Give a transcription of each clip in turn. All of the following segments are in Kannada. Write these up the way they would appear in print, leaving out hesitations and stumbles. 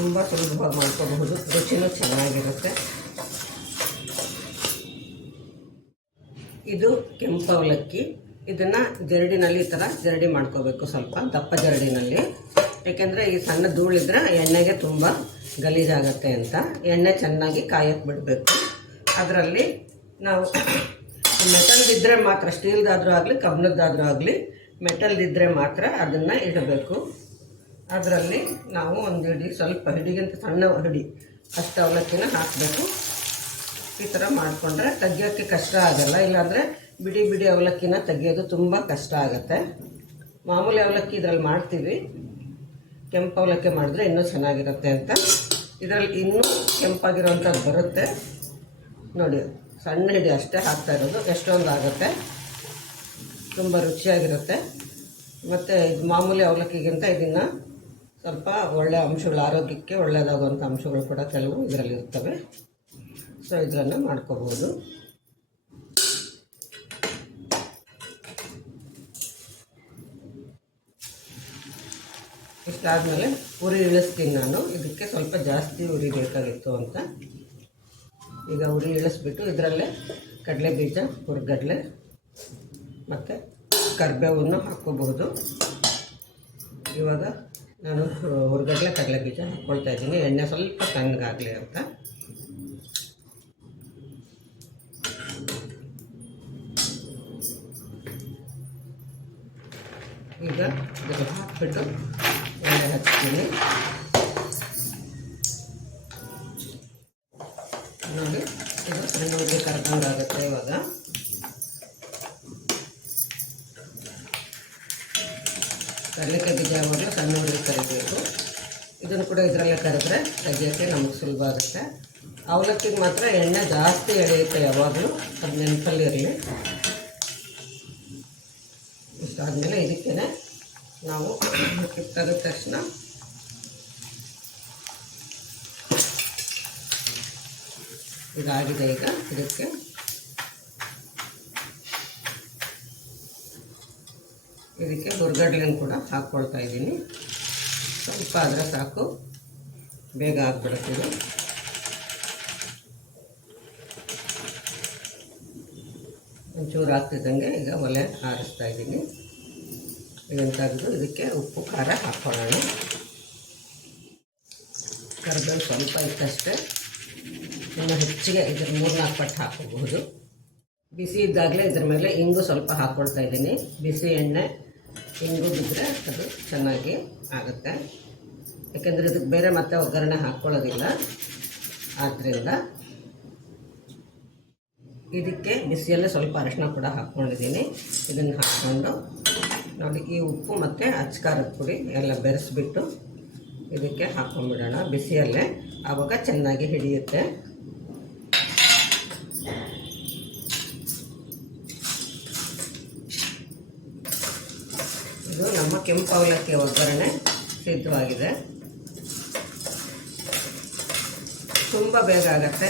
ತುಂಬ ಸುಲಭವಾಗಿ ಮಾಡ್ಕೋಬಹುದು, ರುಚಿನೂ ಚೆನ್ನಾಗಿರುತ್ತೆ. ಇದು ಕೆಂಪು ಅವಲಕ್ಕಿ. ಇದನ್ನು ಜರಡಿನಲ್ಲಿ ಈ ಥರ ಜರಡಿ ಮಾಡ್ಕೋಬೇಕು, ಸ್ವಲ್ಪ ದಪ್ಪ ಜರಡಿನಲ್ಲಿ. ಏಕೆಂದರೆ ಈ ಸಣ್ಣ ಧೂಳಿದ್ರೆ ಎಣ್ಣೆಗೆ ತುಂಬ ಗಲೀಜಾಗತ್ತೆ ಅಂತ. ಎಣ್ಣೆ ಚೆನ್ನಾಗಿ ಕಾಯಕ್ಕೆ ಬಿಡಬೇಕು. ಅದರಲ್ಲಿ ನಾವು ಮೆಟಲ್ದಿದ್ದರೆ ಮಾತ್ರ, ಸ್ಟೀಲ್ದಾದರೂ ಆಗಲಿ ಕಬ್ಬಿಣದ್ದಾದರೂ ಆಗಲಿ, ಮೆಟಲ್ದಿದ್ದರೆ ಮಾತ್ರ ಅದನ್ನು ಇಡಬೇಕು. ಅದರಲ್ಲಿ ನಾವು ಒಂದು ಹಿಡಿ, ಸ್ವಲ್ಪ ಹಿಡಿಗಿಂತ ಸಣ್ಣ ಹಿಡಿ ಅಷ್ಟು ಅವಲಕ್ಕಿನ ಹಾಕಬೇಕು. ಈ ಥರ ಮಾಡಿಕೊಂಡ್ರೆ ತೆಗಿಯೋಕ್ಕೆ ಕಷ್ಟ ಆಗೋಲ್ಲ. ಇಲ್ಲಾಂದರೆ ಬಿಡಿ ಬಿಡಿ ಅವಲಕ್ಕಿನ ತೆಗಿಯೋದು ತುಂಬ ಕಷ್ಟ ಆಗುತ್ತೆ. ಮಾಮೂಲಿ ಅವಲಕ್ಕಿ ಇದರಲ್ಲಿ ಮಾಡ್ತೀವಿ, ಕೆಂಪು ಅವಲಕ್ಕಿ ಮಾಡಿದ್ರೆ ಇನ್ನೂ ಚೆನ್ನಾಗಿರುತ್ತೆ ಅಂತ. ಇದರಲ್ಲಿ ಇನ್ನೂ ಕೆಂಪಾಗಿರೋವಂಥದ್ದು ಬರುತ್ತೆ ನೋಡಿ. ಸಣ್ಣ ಹಿಡಿ ಅಷ್ಟೇ ಹಾಕ್ತಾ ಇರೋದು, ಎಷ್ಟೊಂದು ಆಗುತ್ತೆ, ತುಂಬ ರುಚಿಯಾಗಿರುತ್ತೆ. ಮತ್ತು ಇದು ಮಾಮೂಲಿ ಅವಲಕ್ಕಿಗಿಂತ ಇದನ್ನು ಸ್ವಲ್ಪ ಒಳ್ಳೆಯ ಅಂಶಗಳು, ಆರೋಗ್ಯಕ್ಕೆ ಒಳ್ಳೆಯದಾಗುವಂಥ ಅಂಶಗಳು ಕೂಡ ಕೆಲವು ಇದರಲ್ಲಿ ಇರ್ತವೆ. ಸೊ ಇದನ್ನು ಮಾಡ್ಕೋಬೋದು. ಇಷ್ಟಾದಮೇಲೆ ಉರಿ ಇಳಿಸ್ತೀನಿ ನಾನು. ಇದಕ್ಕೆ ಸ್ವಲ್ಪ ಜಾಸ್ತಿ ಉರಿ ಬೇಕಾಗಿತ್ತು ಅಂತ ಈಗ ಉರಿ ಇಳಿಸ್ಬಿಟ್ಟು ಇದರಲ್ಲೇ ಕಡಲೆ ಬೀಜ, ಹುರ್ಗಡ್ಲೆ ಮತ್ತು ಕರಿಬೇವನ್ನು ಹಾಕ್ಕೋಬಹುದು. ಇವಾಗ ನಾನು ಹುರ್ಗಡ್ಲೆ ಕಡಲೆ ಬೀಜ ಹಾಕ್ಕೊಳ್ತಾ ಇದ್ದೀನಿ, ಎಣ್ಣೆ ಸ್ವಲ್ಪ ತಣ್ಣಗಾಗಲಿ ಅಂತ. ಈಗ ಇದನ್ನು ಹಾಕ್ಬಿಟ್ಟು ಎಣ್ಣೆ ಹಚ್ತೀನಿ ನೋಡಿ. ಇದು ಸಣ್ಣಗೆ ಕರ್ದಂಗಾಗುತ್ತೆ. ಇವಾಗ ಕಡಲೆಕಾಯಿ ಬೀಜ ಯಾವಾಗಲೂ ಸಣ್ಣ ಹುಡುಗಿ ಕರಿಬೇಕು. ಇದನ್ನು ಕೂಡ ಇದರಲ್ಲೇ ಕರೆದ್ರೆ ತೆಗಿಯೋಕ್ಕೆ ನಮಗೆ ಸುಲಭ ಆಗುತ್ತೆ. ಅವಲಕ್ಕಿಗೆ ಮಾತ್ರ ಎಣ್ಣೆ ಜಾಸ್ತಿ ಎಳೆಯುತ್ತೆ ಯಾವಾಗಲೂ, ಅದು ನೆನಪಲ್ಲಿರಲಿ. ಇಷ್ಟಾದಮೇಲೆ ಇದಕ್ಕೇ ನಾವು ತೆಗೆದ ತಕ್ಷಣ ಇದಾಗಿದೆ. ಈಗ ಇದಕ್ಕೆ ಹುರ್ಗಡ್ಲೆನ ಕೂಡ ಹಾಕ್ಕೊಳ್ತಾ ಇದ್ದೀನಿ. ಸ್ವಲ್ಪ ಆದರೆ ಸಾಕು, ಬೇಗ ಆಗ್ಬಿಡುತ್ತೆ ಇದು. ಒಂಚೂರು ಆಗ್ತಿದ್ದಂಗೆ ಈಗ ಒಲೆ ಆರಿಸ್ತಾ ಇದ್ದೀನಿ. ಇದನ್ನು ತೆಗೆದು ಇದಕ್ಕೆ ಉಪ್ಪು ಖಾರ ಹಾಕ್ಕೊಳ್ಳೋಣ. ಕರಿಬೇವು ಸ್ವಲ್ಪ ಇತ್ತಷ್ಟೇ, ಇನ್ನು ಹೆಚ್ಚಿಗೆ ಇದ್ರ 3-4 ಪಟ್ಟು ಹಾಕೋಬಹುದು. ಬಿಸಿ ಇದ್ದಾಗಲೇ ಇದ್ರ ಮೇಲೆ ಇಂಗು ಸ್ವಲ್ಪ ಹಾಕ್ಕೊಳ್ತಾ ಇದ್ದೀನಿ. ಬಿಸಿ ಎಣ್ಣೆ ಇಂಗು ಬಿದ್ದರೆ ಅದು ಚೆನ್ನಾಗಿ ಆಗುತ್ತೆ. ಯಾಕೆಂದರೆ ಇದಕ್ಕೆ ಬೇರೆ ಮತ್ತೆ ಒಗ್ಗರಣೆ ಹಾಕ್ಕೊಳ್ಳೋದಿಲ್ಲ. ಆದ್ದರಿಂದ ಇದಕ್ಕೆ ಬಿಸಿಯಲ್ಲೇ ಸ್ವಲ್ಪ ಅರಿಶಿನ ಕೂಡ ಹಾಕ್ಕೊಂಡಿದ್ದೀನಿ. ಇದನ್ನು ಹಾಕ್ಕೊಂಡು ನೋಡಿ, ಈ ಉಪ್ಪು ಮತ್ತು ಅಚ್ಕಾರದ ಪುಡಿ ಎಲ್ಲ ಬೆರೆಸ್ಬಿಟ್ಟು ಇದಕ್ಕೆ ಹಾಕ್ಕೊಂಡ್ಬಿಡೋಣ ಬಿಸಿಯಲ್ಲೇ. ಆವಾಗ ಚೆನ್ನಾಗಿ ಹಿಡಿಯುತ್ತೆ. ಇದು ನಮ್ಮ ಕೆಂಪು ಅವಲಕ್ಕಿ ಒಗ್ಗರಣೆ ಸಿದ್ಧವಾಗಿದೆ. ತುಂಬ ಬೇಗ ಆಗುತ್ತೆ,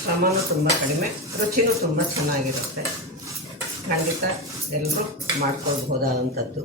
ಶ್ರಮನೂ ತುಂಬ ಕಡಿಮೆ, ರುಚಿನೂ ತುಂಬ ಚೆನ್ನಾಗಿರುತ್ತೆ. ಖಂಡಿತ ಎಲ್ಲರೂ ಮಾಡ್ಕೊಳ್ಬಹುದಾದಂಥದ್ದು.